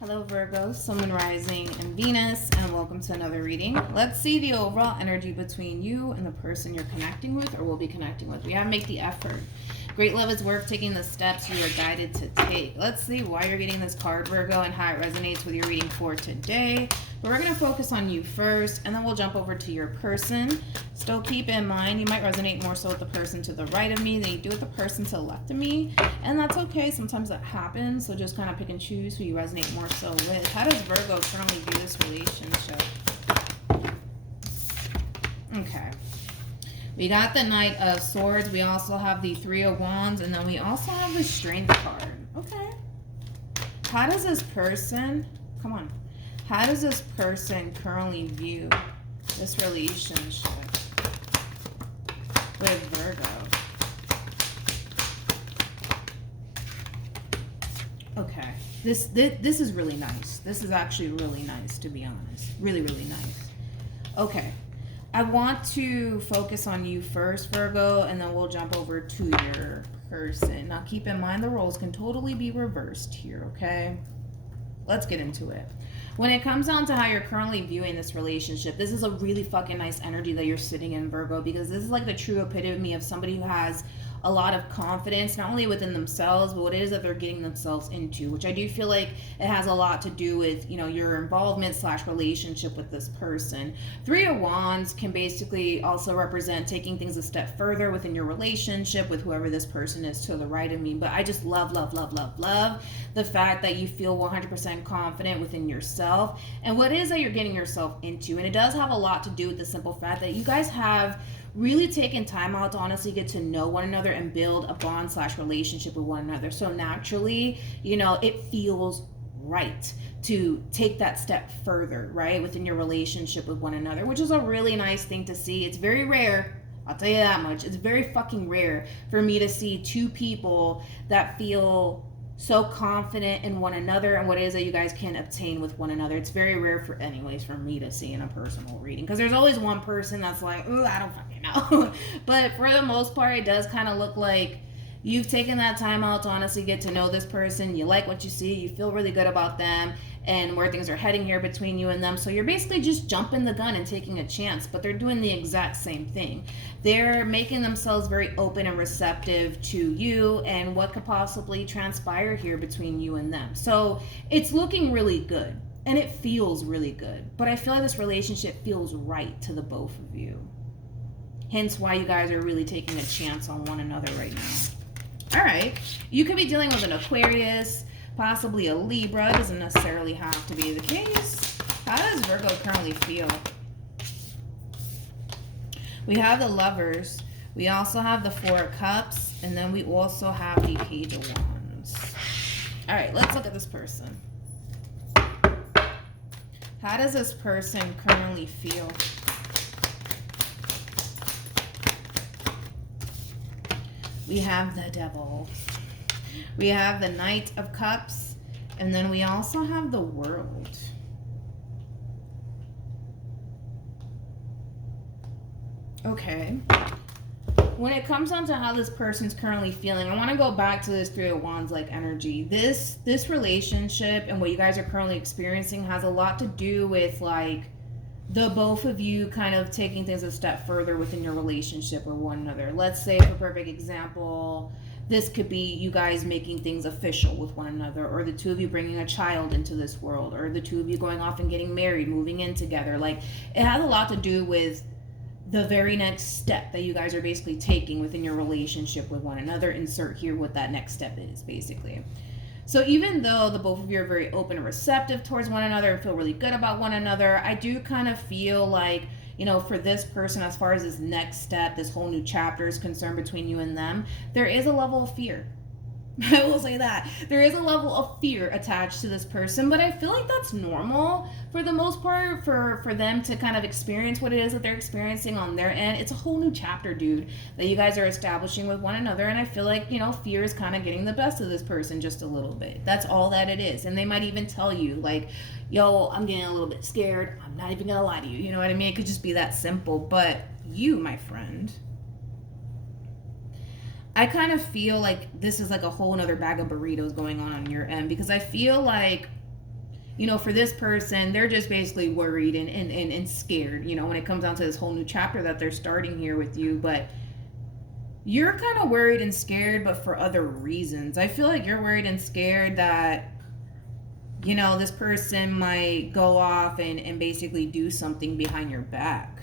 Hello Virgo, Sun, Moon, Rising, and Venus, and welcome to another reading. Let's see the overall energy between you and the person you're connecting with or will be connecting with. We have to make the effort. Great love is worth taking the steps you are guided to take. Let's see why you're getting this card, Virgo, and how it resonates with your reading for today. But we're going to focus on you first, and then we'll jump over to your person. Still keep in mind, you might resonate more so with the person to the right of me than you do with the person to the left of me. And that's okay. Sometimes that happens. So just kind of pick and choose who you resonate more so with. How does Virgo currently view this relationship? Okay. We got the Knight of Swords. We also have the Three of Wands. And then we also have the Strength card. Okay. How does this person... Come on. How does this person currently view this relationship with Virgo? Okay. This is really nice. This is actually really nice, to be honest. Really, really nice. Okay. I want to focus on you first, Virgo, and then we'll jump over to your person. Now, keep in mind the roles can totally be reversed here, okay? Let's get into it. When it comes down to how you're currently viewing this relationship, this is a really fucking nice energy that you're sitting in, Virgo, because this is like the true epitome of somebody who has a lot of confidence, not only within themselves, but what it is that they're getting themselves into, which I do feel like it has a lot to do with, you know, your involvement / relationship with this person. Three of Wands can basically also represent taking things a step further within your relationship with whoever this person is to the right of me. But I just love the fact that you feel 100% confident within yourself and what it is that you're getting yourself into. And it does have a lot to do with the simple fact that you guys have really taken time out to honestly get to know one another and build a bond / relationship with one another. So naturally, you know, it feels right to take that step further, right, within your relationship with one another, which is a really nice thing to see. It's very rare. I'll tell you that much. It's very fucking rare for me to see two people that feel so confident in one another and what it is that you guys can obtain with one another. It's very rare for me to see in a personal reading, because there's always one person that's like, ooh, I don't fucking know. But for the most part, it does kind of look like you've taken that time out to honestly get to know this person. You like what you see, you feel really good about them and where things are heading here between you and them. So you're basically just jumping the gun and taking a chance, but they're doing the exact same thing. They're making themselves very open and receptive to you and what could possibly transpire here between you and them. So it's looking really good and it feels really good, but I feel like this relationship feels right to the both of you. Hence why you guys are really taking a chance on one another right now. All right, you could be dealing with an Aquarius, possibly a Libra. It doesn't necessarily have to be the case. How does Virgo currently feel? We have the Lovers. We also have the Four of Cups. And then we also have the Page of Wands. All right, let's look at this person. How does this person currently feel? We have the Devil. We have the Knight of Cups. And then we also have the World. Okay. When it comes down to how this person's currently feeling, I want to go back to this Three of Wands like energy. This relationship and what you guys are currently experiencing has a lot to do with like the both of you kind of taking things a step further within your relationship with one another. Let's say, for perfect example, this could be you guys making things official with one another, or the two of you bringing a child into this world, or the two of you going off and getting married, moving in together. Like, it has a lot to do with the very next step that you guys are basically taking within your relationship with one another. Insert here what that next step is, basically. So even though the both of you are very open and receptive towards one another and feel really good about one another, I do kind of feel like, you know, for this person, as far as this next step, this whole new chapter is concerned between you and them, there is a level of fear. I will say that. There is a level of fear attached to this person, but I feel like that's normal for the most part for them to kind of experience what it is that they're experiencing on their end. It's a whole new chapter, dude, that you guys are establishing with one another, and I feel like, you know, fear is kind of getting the best of this person just a little bit. That's all that it is. And they might even tell you, like, yo, I'm getting a little bit scared. I'm not even gonna lie to you. You know what I mean? It could just be that simple. But you, my friend, I kind of feel like this is like a whole nother bag of burritos going on your end, because I feel like you know, for this person, they're just basically worried and scared, you know, when it comes down to this whole new chapter that they're starting here with you. But you're kind of worried and scared, but for other reasons. I feel like you're worried and scared that, you know, this person might go off and basically do something behind your back,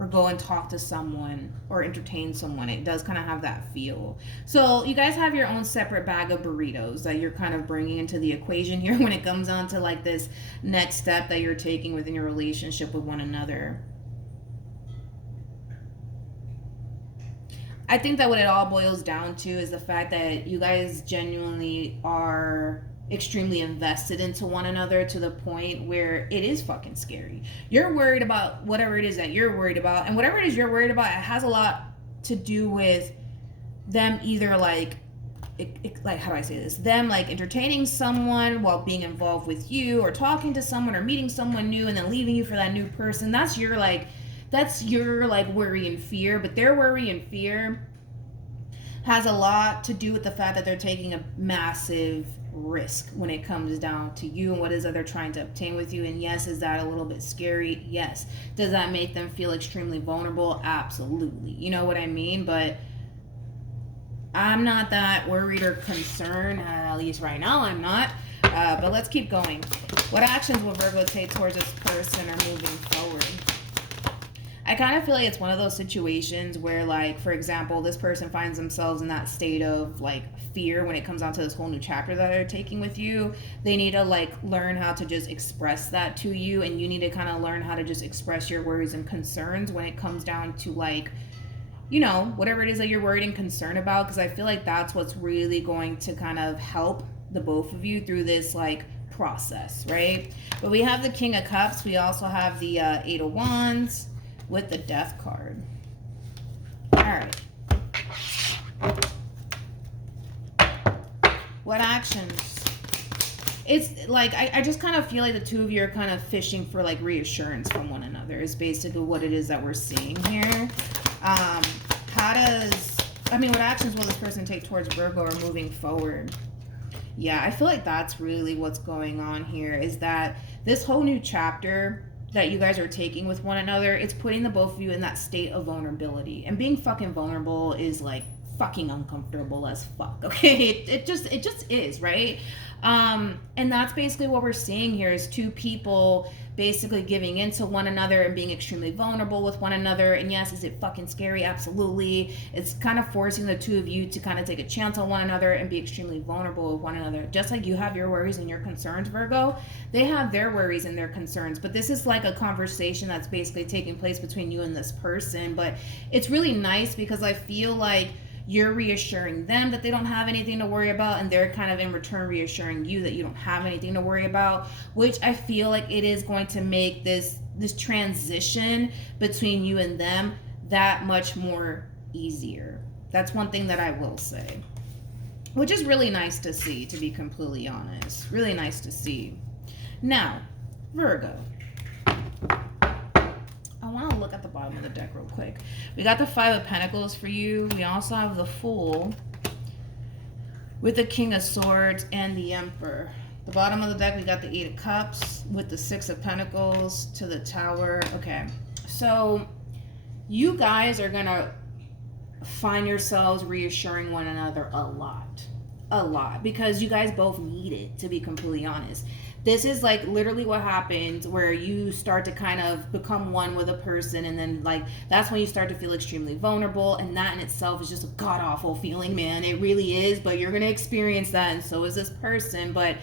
or go and talk to someone or entertain someone. It does kind of have that feel. So you guys have your own separate bag of burritos that you're kind of bringing into the equation here when it comes on to like this next step that you're taking within your relationship with one another. I think that what it all boils down to is the fact that you guys genuinely are extremely invested into one another, to the point where it is fucking scary. You're worried about whatever it is that you're worried about, and whatever it is you're worried about, it has a lot to do with them either like how do I say this? Them like entertaining someone while being involved with you, or talking to someone, or meeting someone new and then leaving you for that new person. That's your worry and fear. But their worry and fear has a lot to do with the fact that they're taking a massive risk when it comes down to you and what is that they're trying to obtain with you. And yes, is that a little bit scary? Yes. Does that make them feel extremely vulnerable? Absolutely. You know what I mean? But I'm not that worried or concerned, at least right now I'm not. But let's keep going. What actions will Virgo take towards this person or moving forward? I kind of feel like it's one of those situations where, like, for example, this person finds themselves in that state of, like, fear when it comes down to this whole new chapter that they're taking with you. They need to, like, learn how to just express that to you, and you need to kind of learn how to just express your worries and concerns when it comes down to, like, you know, whatever it is that you're worried and concerned about, because I feel like that's what's really going to kind of help the both of you through this, like, process, right? But we have the King of Cups. We also have the Eight of Wands with the Death card. All right. What actions? It's like, I just kind of feel like the two of you are kind of fishing for like reassurance from one another is basically what it is that we're seeing here. What actions will this person take towards Virgo or moving forward? Yeah, I feel like that's really what's going on here, is that this whole new chapter that you guys are taking with one another, it's putting the both of you in that state of vulnerability. And being fucking vulnerable is like fucking uncomfortable as fuck, okay? It just is, right? And that's basically what we're seeing here, is two people basically giving into one another and being extremely vulnerable with one another. And yes, is it fucking scary? Absolutely. It's kind of forcing the two of you to kind of take a chance on one another and be extremely vulnerable with one another. Just like you have your worries and your concerns, Virgo, they have their worries and their concerns. But this is like a conversation that's basically taking place between you and this person. But it's really nice because I feel like you're reassuring them that they don't have anything to worry about, and they're kind of in return reassuring you that you don't have anything to worry about, which I feel like it is going to make this transition between you and them that much more easier. That's one thing that I will say, which is really nice to see, to be completely honest. Really nice to see. Now, Virgo. I want to look at the bottom of the deck real quick. We got the Five of Pentacles for you. We also have the Fool with the King of Swords and the Emperor. The bottom of the deck, we got the Eight of Cups with the Six of Pentacles to the Tower. Okay, so you guys are going to find yourselves reassuring one another a lot, because you guys both need it, to be completely honest. This is like literally what happens where you start to kind of become one with a person, and then like that's when you start to feel extremely vulnerable, and that in itself is just a god-awful feeling, man. It really is, but you're gonna experience that, and so is this person. But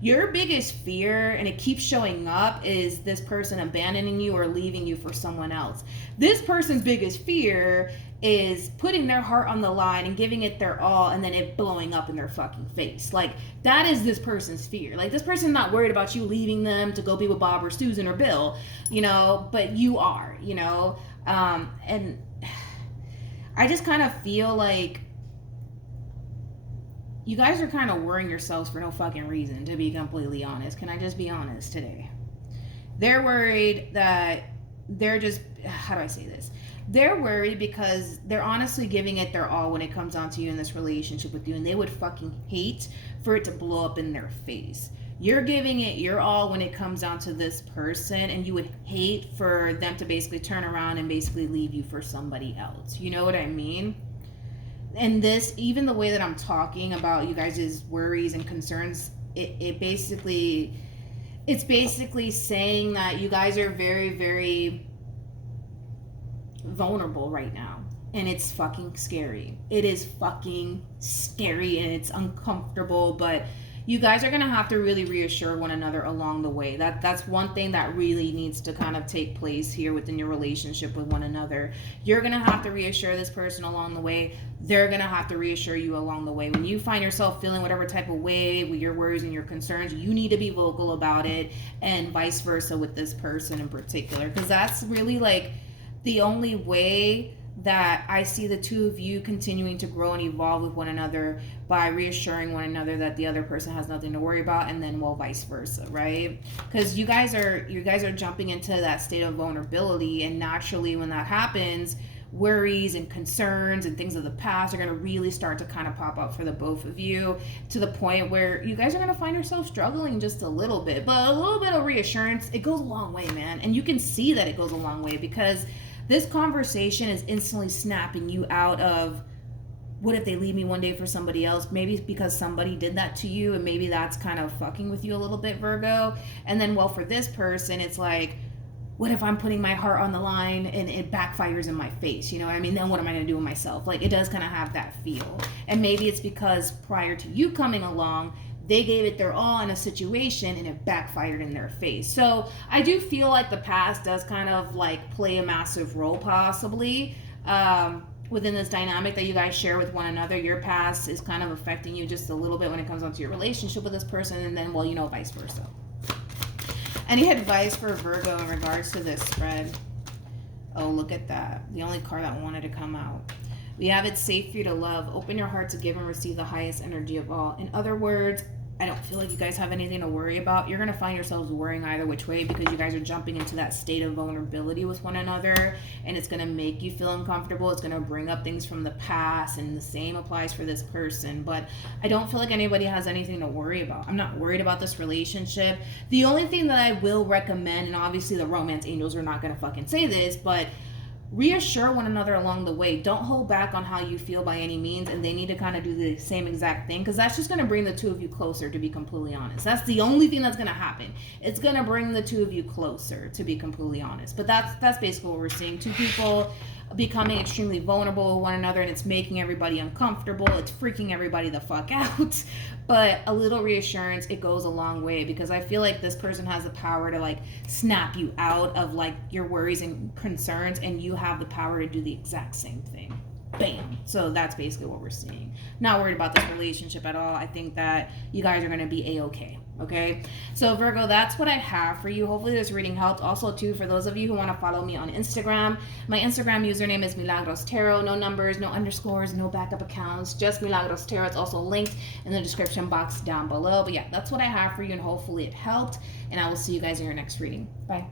your biggest fear, and it keeps showing up, is this person abandoning you or leaving you for someone else. This person's biggest fear is putting their heart on the line and giving it their all, and then it blowing up in their fucking face. Like, that is this person's fear. Like, this person's not worried about you leaving them to go be with Bob or Susan or Bill, you know, but you are, you know. And I just kind of feel like you guys are kind of worrying yourselves for no fucking reason, to be completely honest. Can I just be honest today? They're worried that they're just, how do I say this? They're worried because they're honestly giving it their all when it comes down to you in this relationship with you, and they would fucking hate for it to blow up in their face. You're giving it your all when it comes down to this person, and you would hate for them to basically turn around and basically leave you for somebody else. You know what I mean? And this, even the way that I'm talking about you guys' worries and concerns, it's basically saying that you guys are very, very vulnerable right now. And it's fucking scary. It is fucking scary and it's uncomfortable, but you guys are gonna have to really reassure one another along the way. That's one thing that really needs to kind of take place here within your relationship with one another. You're gonna have to reassure this person along the way. They're gonna have to reassure you along the way. When you find yourself feeling whatever type of way with your worries and your concerns, you need to be vocal about it, and vice versa with this person in particular, because that's really like the only way that I see the two of you continuing to grow and evolve with one another, by reassuring one another that the other person has nothing to worry about, and then vice versa, right? Because you guys are jumping into that state of vulnerability, and naturally when that happens, worries and concerns and things of the past are going to really start to kind of pop up for the both of you, to the point where you guys are going to find yourself struggling just a little bit. But a little bit of reassurance, it goes a long way, man. And you can see that it goes a long way, because this conversation is instantly snapping you out of, what if they leave me one day for somebody else? Maybe because somebody did that to you, and maybe that's kind of fucking with you a little bit, Virgo. And then, for this person, it's like, what if I'm putting my heart on the line and it backfires in my face? You know what I mean? Then what am I going to do with myself? Like, it does kind of have that feel. And maybe it's because prior to you coming along, they gave it their all in a situation and it backfired in their face. So I do feel like the past does kind of like play a massive role, possibly, within this dynamic that you guys share with one another. Your past is kind of affecting you just a little bit when it comes down to your relationship with this person, and then, vice versa. Any advice for Virgo in regards to this spread? Oh, look at that. The only card that wanted to come out. We have, it's safe for you to love. Open your heart to give and receive the highest energy of all. In other words, I don't feel like you guys have anything to worry about. You're going to find yourselves worrying either which way, because you guys are jumping into that state of vulnerability with one another, and it's going to make you feel uncomfortable. It's going to bring up things from the past, and the same applies for this person. But I don't feel like anybody has anything to worry about. I'm not worried about this relationship. The only thing that I will recommend, and obviously the romance angels are not going to fucking say this, but reassure one another along the way. Don't hold back on how you feel by any means, and they need to kind of do the same exact thing, because that's just going to bring the two of you closer, to be completely honest. That's the only thing that's going to happen. It's going to bring the two of you closer, to be completely honest. But that's basically what we're seeing. Two people becoming extremely vulnerable with one another, and it's making everybody uncomfortable. It's freaking everybody the fuck out. But a little reassurance, it goes a long way, because I feel like this person has the power to like snap you out of like your worries and concerns, and you have the power to do the exact same thing. Bam. So that's basically what we're seeing. Not worried about this relationship at all. I think that you guys are going to be a-okay. Okay, so Virgo, that's what I have for you. Hopefully this reading helped. Also, too, for those of you who want to follow me on Instagram, my Instagram username is MilagrosTarot. No numbers, no underscores, no backup accounts, just MilagrosTarot. It's also linked in the description box down below. But yeah, that's what I have for you, and hopefully it helped. And I will see you guys in your next reading. Bye.